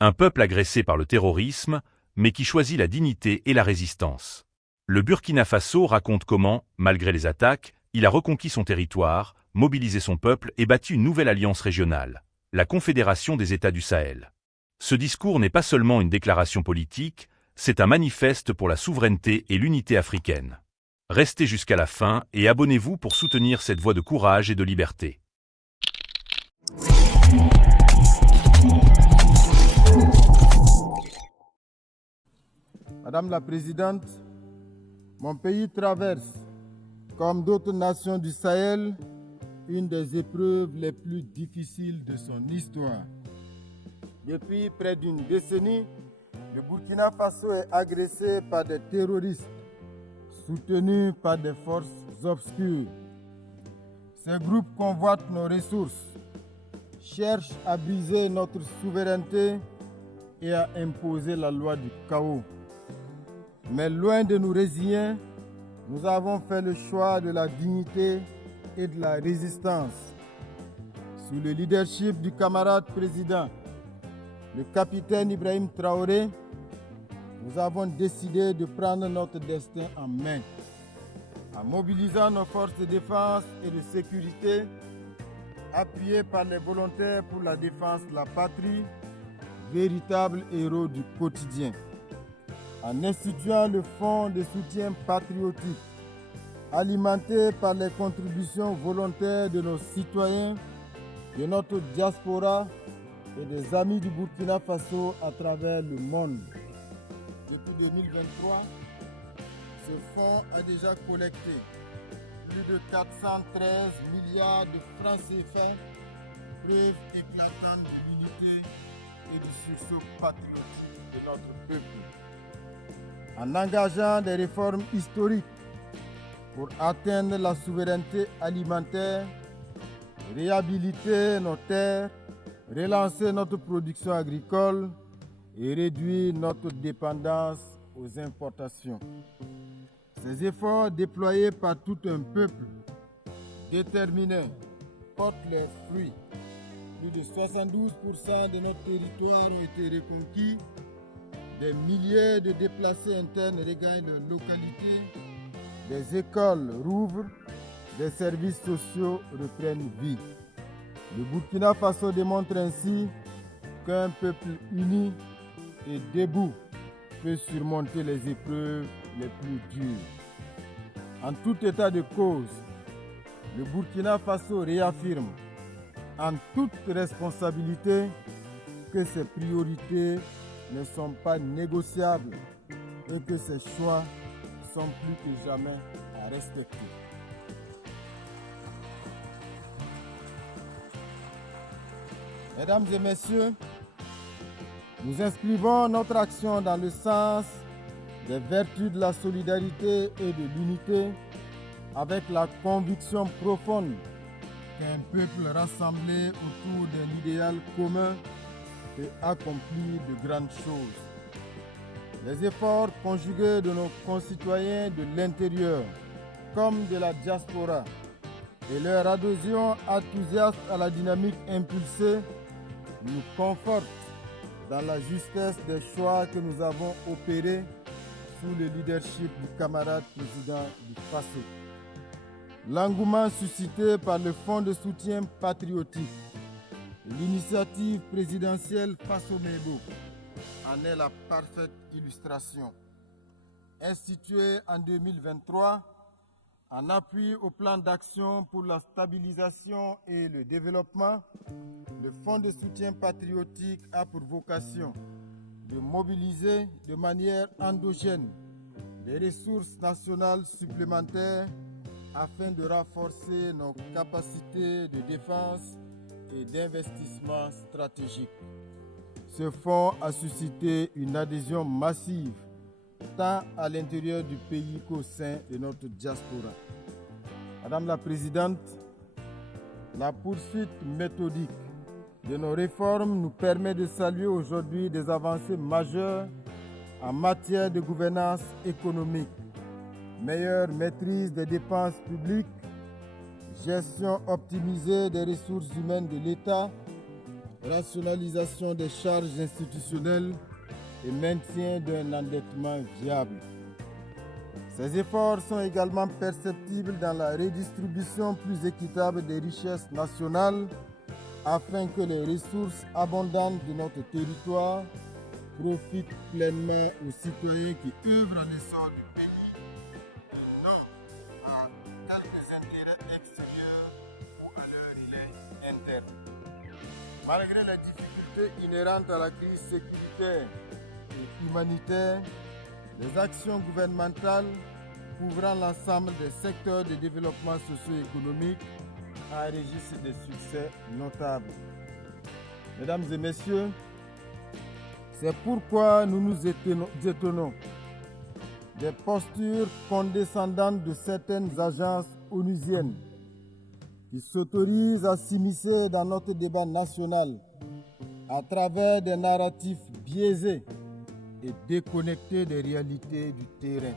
Un peuple agressé par le terrorisme, mais qui choisit la dignité et la résistance. Le Burkina Faso raconte comment, malgré les attaques, il a reconquis son territoire, mobilisé son peuple et bâti une nouvelle alliance régionale, la Confédération des États du Sahel. Ce discours n'est pas seulement une déclaration politique, c'est un manifeste pour la souveraineté et l'unité africaine. Restez jusqu'à la fin et abonnez-vous pour soutenir cette voie de courage et de liberté. Madame la Présidente, mon pays traverse, comme d'autres nations du Sahel, une des épreuves les plus difficiles de son histoire. Depuis près d'une décennie, le Burkina Faso est agressé par des terroristes soutenus par des forces obscures. Ces groupes convoitent nos ressources, cherchent à briser notre souveraineté et à imposer la loi du chaos. Mais loin de nous résigner, nous avons fait le choix de la dignité et de la résistance. Sous le leadership du camarade président, le capitaine Ibrahim Traoré, nous avons décidé de prendre notre destin en main. En mobilisant nos forces de défense et de sécurité, appuyées par les volontaires pour la défense de la patrie, véritables héros du quotidien. En instituant le fonds de soutien patriotique, alimenté par les contributions volontaires de nos citoyens, de notre diaspora et des amis du Burkina Faso à travers le monde. Depuis 2023, ce fonds a déjà collecté plus de 413 milliards de francs CFA, preuve éclatante de l'unité et du sursaut patriotique de notre peuple. En engageant des réformes historiques pour atteindre la souveraineté alimentaire, réhabiliter nos terres, relancer notre production agricole et réduire notre dépendance aux importations. Ces efforts déployés par tout un peuple déterminé portent leurs fruits. Plus de 72% de notre territoire ont été reconquis. Des milliers de déplacés internes regagnent leur localité, des écoles rouvrent, des services sociaux reprennent vie. Le Burkina Faso démontre ainsi qu'un peuple uni et debout peut surmonter les épreuves les plus dures. En tout état de cause, le Burkina Faso réaffirme en toute responsabilité que ses priorités ne sont pas négociables et que ces choix sont plus que jamais à respecter. Mesdames et messieurs, nous inscrivons notre action dans le sens des vertus de la solidarité et de l'unité avec la conviction profonde qu'un peuple rassemblé autour d'un idéal commun et accomplir de grandes choses. Les efforts conjugués de nos concitoyens de l'intérieur comme de la diaspora et leur adhésion enthousiaste à la dynamique impulsée nous confortent dans la justesse des choix que nous avons opérés sous le leadership du camarade président du Faso. L'engouement suscité par le Fonds de soutien patriotique, l'initiative présidentielle Faso-Mebo en est la parfaite illustration. Institué en 2023, en appui au plan d'action pour la stabilisation et le développement, le Fonds de soutien patriotique a pour vocation de mobiliser de manière endogène des ressources nationales supplémentaires afin de renforcer nos capacités de défense et d'investissement stratégique. Ce fonds a suscité une adhésion massive tant à l'intérieur du pays qu'au sein de notre diaspora. Madame la Présidente, la poursuite méthodique de nos réformes nous permet de saluer aujourd'hui des avancées majeures en matière de gouvernance économique, meilleure maîtrise des dépenses publiques, gestion optimisée des ressources humaines de l'État, rationalisation des charges institutionnelles et maintien d'un endettement viable. Ces efforts sont également perceptibles dans la redistribution plus équitable des richesses nationales afin que les ressources abondantes de notre territoire profitent pleinement aux citoyens qui œuvrent à l'essor du pays et non à quelques intérêts extérieurs ou à leur relais interne. Malgré les difficultés inhérentes à la crise sécuritaire et humanitaire, les actions gouvernementales couvrant l'ensemble des secteurs de développement socio-économique enregistrent des succès notables. Mesdames et messieurs, c'est pourquoi nous nous étonnons des postures condescendantes de certaines agences onusiennes qui s'autorisent à s'immiscer dans notre débat national à travers des narratifs biaisés et déconnectés des réalités du terrain.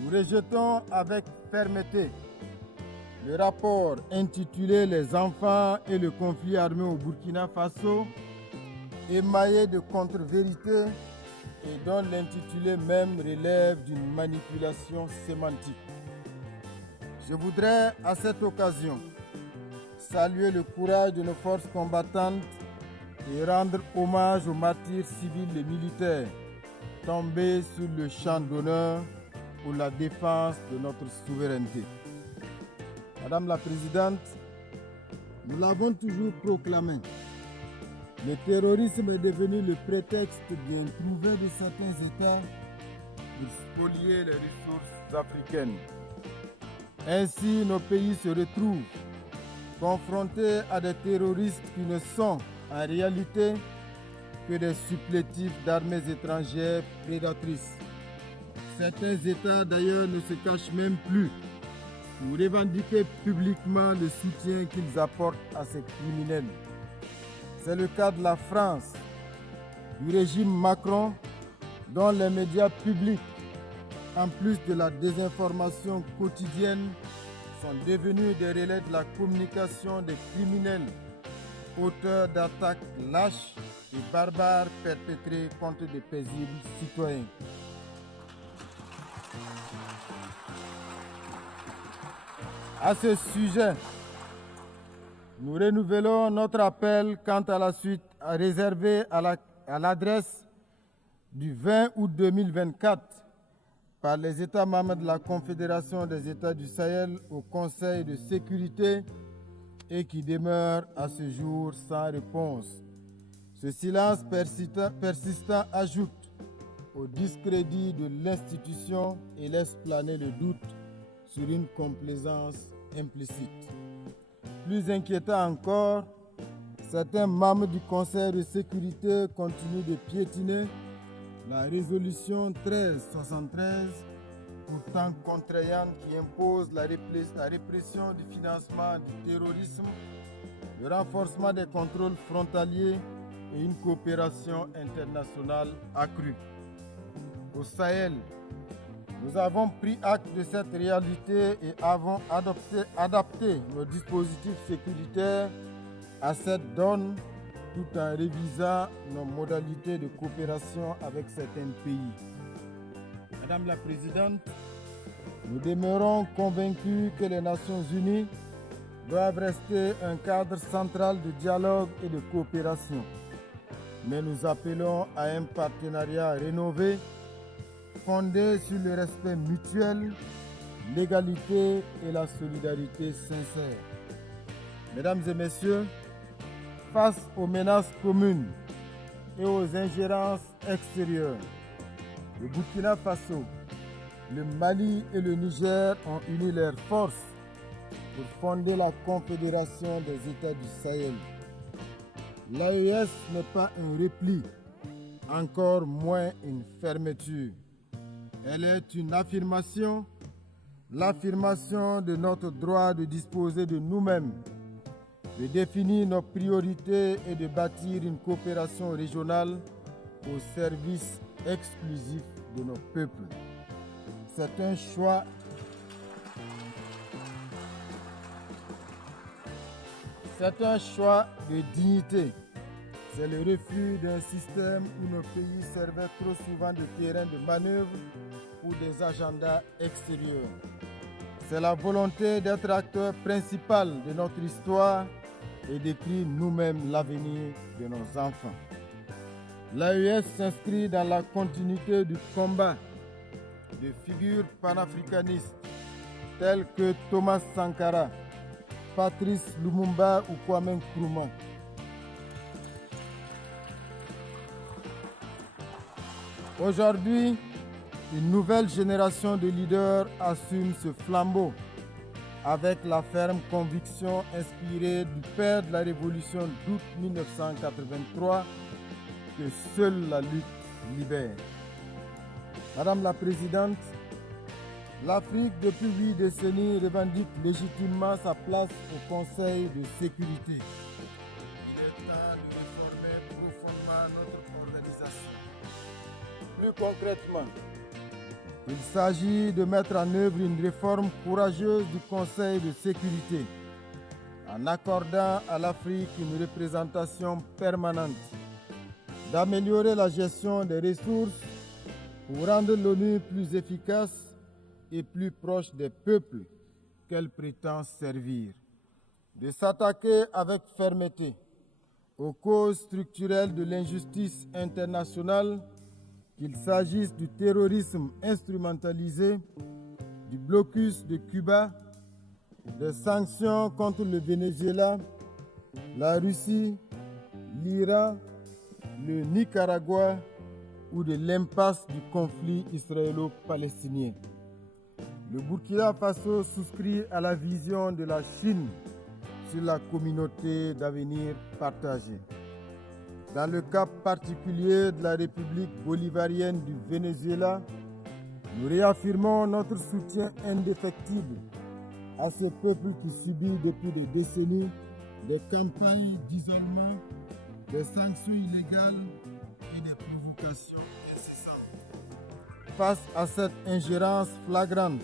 Nous rejetons avec fermeté le rapport intitulé « Les enfants et le conflit armé au Burkina Faso », émaillé de contre-vérités et dont l'intitulé même relève d'une manipulation sémantique. Je voudrais à cette occasion saluer le courage de nos forces combattantes et rendre hommage aux martyrs civils et militaires tombés sur le champ d'honneur pour la défense de notre souveraineté. Madame la Présidente, nous l'avons toujours proclamé. Le terrorisme est devenu le prétexte bien trouvé de certains États pour spolier les ressources africaines. Ainsi, nos pays se retrouvent confrontés à des terroristes qui ne sont en réalité que des supplétifs d'armées étrangères prédatrices. Certains États d'ailleurs ne se cachent même plus pour revendiquer publiquement le soutien qu'ils apportent à ces criminels. C'est le cas de la France, du régime Macron, dont les médias publics, en plus de la désinformation quotidienne, sont devenus des relais de la communication des criminels, auteurs d'attaques lâches et barbares perpétrées contre de paisibles citoyens. À ce sujet, nous renouvelons notre appel quant à la suite réservée à l'adresse du 20 août 2024 par les États membres de la Confédération des États du Sahel au Conseil de sécurité et qui demeure à ce jour sans réponse. Ce silence persistant ajoute au discrédit de l'institution et laisse planer le doute sur une complaisance implicite. Plus inquiétant encore, certains membres du Conseil de sécurité continuent de piétiner la résolution 1373, pourtant contraignante, qui impose la répression du financement du terrorisme, le renforcement des contrôles frontaliers et une coopération internationale accrue. Au Sahel, nous avons pris acte de cette réalité et avons adapté nos dispositifs sécuritaires à cette donne tout en révisant nos modalités de coopération avec certains pays. Madame la Présidente, nous demeurons convaincus que les Nations Unies doivent rester un cadre central de dialogue et de coopération. Mais nous appelons à un partenariat rénové fondé sur le respect mutuel, l'égalité et la solidarité sincère. Mesdames et messieurs, face aux menaces communes et aux ingérences extérieures, le Burkina Faso, le Mali et le Niger ont uni leurs forces pour fonder la Confédération des États du Sahel. L'AES n'est pas un repli, encore moins une fermeture. Elle est une affirmation, l'affirmation de notre droit de disposer de nous-mêmes, de définir nos priorités et de bâtir une coopération régionale au service exclusif de nos peuples. C'est un choix C'est un choix de dignité. C'est le refus d'un système où nos pays servaient trop souvent de terrain de manœuvre pour des agendas extérieurs. C'est la volonté d'être acteur principal de notre histoire et d'écrire nous-mêmes l'avenir de nos enfants. L'AES s'inscrit dans la continuité du combat de figures panafricanistes telles que Thomas Sankara, Patrice Lumumba ou Kwame Nkrumah. Aujourd'hui, une nouvelle génération de leaders assume ce flambeau avec la ferme conviction inspirée du père de la Révolution d'août 1983 que seule la lutte libère. Madame la Présidente, l'Afrique depuis 8 décennies revendique légitimement sa place au Conseil de sécurité. Il est temps de réformer profondément notre organisation. Plus concrètement, il s'agit de mettre en œuvre une réforme courageuse du Conseil de sécurité en accordant à l'Afrique une représentation permanente, d'améliorer la gestion des ressources pour rendre l'ONU plus efficace et plus proche des peuples qu'elle prétend servir, de s'attaquer avec fermeté aux causes structurelles de l'injustice internationale, qu'il s'agisse du terrorisme instrumentalisé, du blocus de Cuba, des sanctions contre le Venezuela, la Russie, l'Iran, le Nicaragua ou de l'impasse du conflit israélo-palestinien. Le Burkina Faso souscrit à la vision de la Chine sur la communauté d'avenir partagée. Dans le cas particulier de la République bolivarienne du Venezuela, nous réaffirmons notre soutien indéfectible à ce peuple qui subit depuis des décennies des campagnes d'isolement, des sanctions illégales et des provocations incessantes. Face à cette ingérence flagrante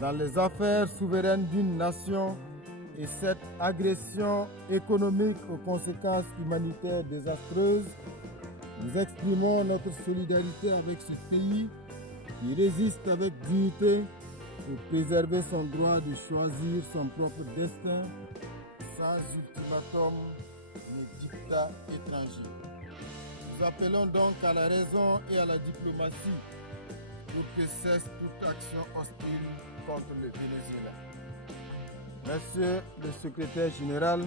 dans les affaires souveraines d'une nation et cette agression économique aux conséquences humanitaires désastreuses, nous exprimons notre solidarité avec ce pays qui résiste avec dignité pour préserver son droit de choisir son propre destin sans ultimatum ni dictat étranger. Nous appelons donc à la raison et à la diplomatie pour que cesse toute action hostile contre le Venezuela. Monsieur le secrétaire général,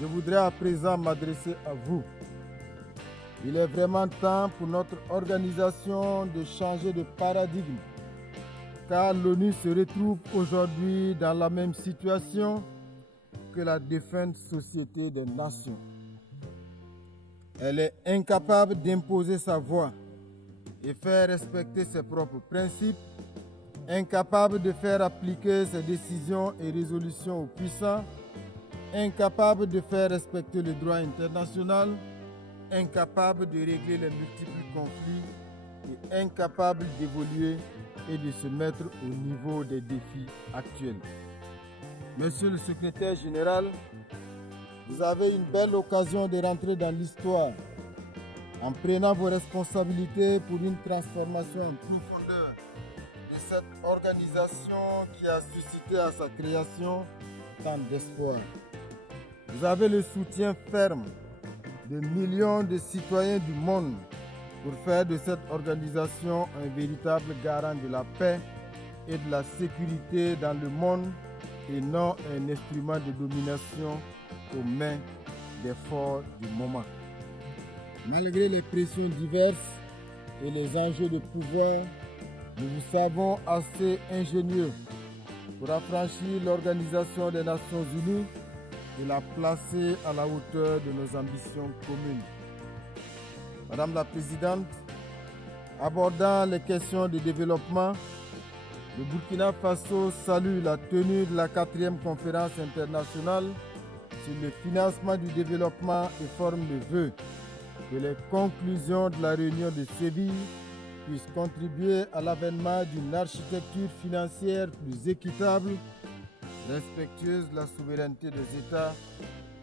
je voudrais à présent m'adresser à vous. Il est vraiment temps pour notre organisation de changer de paradigme, car l'ONU se retrouve aujourd'hui dans la même situation que la défunte Société des Nations. Elle est incapable d'imposer sa voix et faire respecter ses propres principes, incapable de faire appliquer ses décisions et résolutions aux puissants, incapable de faire respecter le droit international, incapable de régler les multiples conflits et incapable d'évoluer et de se mettre au niveau des défis actuels. Monsieur le secrétaire général, vous avez une belle occasion de rentrer dans l'histoire en prenant vos responsabilités pour une transformation en profondeur de cette organisation qui a suscité à sa création tant d'espoir. Vous avez le soutien ferme de millions de citoyens du monde pour faire de cette organisation un véritable garant de la paix et de la sécurité dans le monde et non un instrument de domination aux mains des forts du moment. Malgré les pressions diverses et les enjeux de pouvoir, nous vous savons assez ingénieux pour affranchir l'Organisation des Nations Unies et la placer à la hauteur de nos ambitions communes. Madame la Présidente, abordant les questions de développement, le Burkina Faso salue la tenue de la 4e conférence internationale sur le financement du développement et forme le vœu que les conclusions de la réunion de Séville puissent contribuer à l'avènement d'une architecture financière plus équitable respectueuse de la souveraineté des États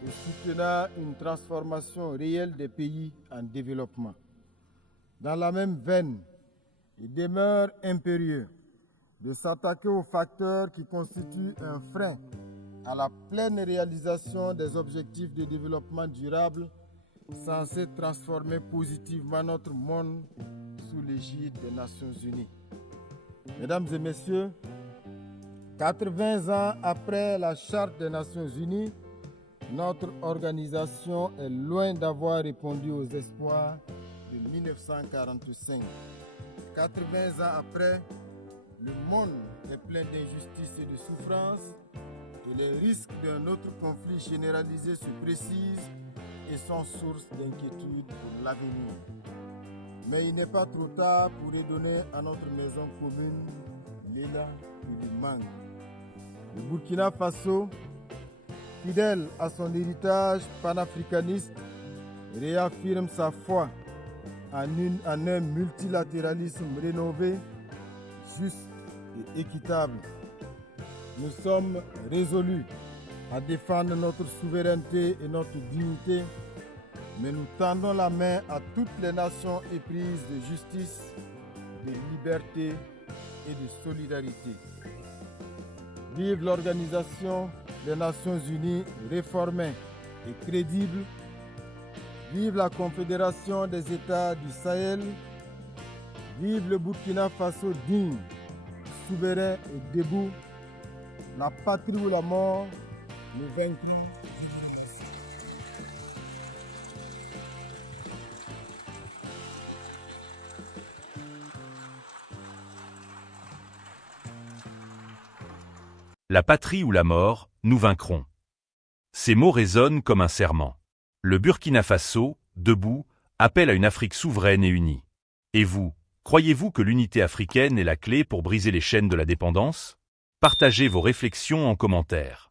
et soutenant une transformation réelle des pays en développement. Dans la même veine, il demeure impérieux de s'attaquer aux facteurs qui constituent un frein à la pleine réalisation des objectifs de développement durable censés transformer positivement notre monde sous l'égide des Nations Unies. Mesdames et messieurs, 80 ans après la Charte des Nations Unies, notre organisation est loin d'avoir répondu aux espoirs de 1945. 80 ans après, le monde est plein d'injustices et de souffrances et les risques d'un autre conflit généralisé se précisent et sont source d'inquiétude pour l'avenir. Mais il n'est pas trop tard pour redonner à notre maison commune l'élan qui lui manque. Le Burkina Faso, fidèle à son héritage panafricaniste, réaffirme sa foi en un multilatéralisme rénové, juste et équitable. Nous sommes résolus à défendre notre souveraineté et notre dignité, mais nous tendons la main à toutes les nations éprises de justice, de liberté et de solidarité. Vive l'Organisation des Nations Unies réformée et crédible. Vive la Confédération des États du Sahel. Vive le Burkina Faso digne, souverain et debout. La patrie ou la mort, nous vaincrons. La patrie ou la mort, nous vaincrons. Ces mots résonnent comme un serment. Le Burkina Faso, debout, appelle à une Afrique souveraine et unie. Et vous, croyez-vous que l'unité africaine est la clé pour briser les chaînes de la dépendance ? Partagez vos réflexions en commentaire.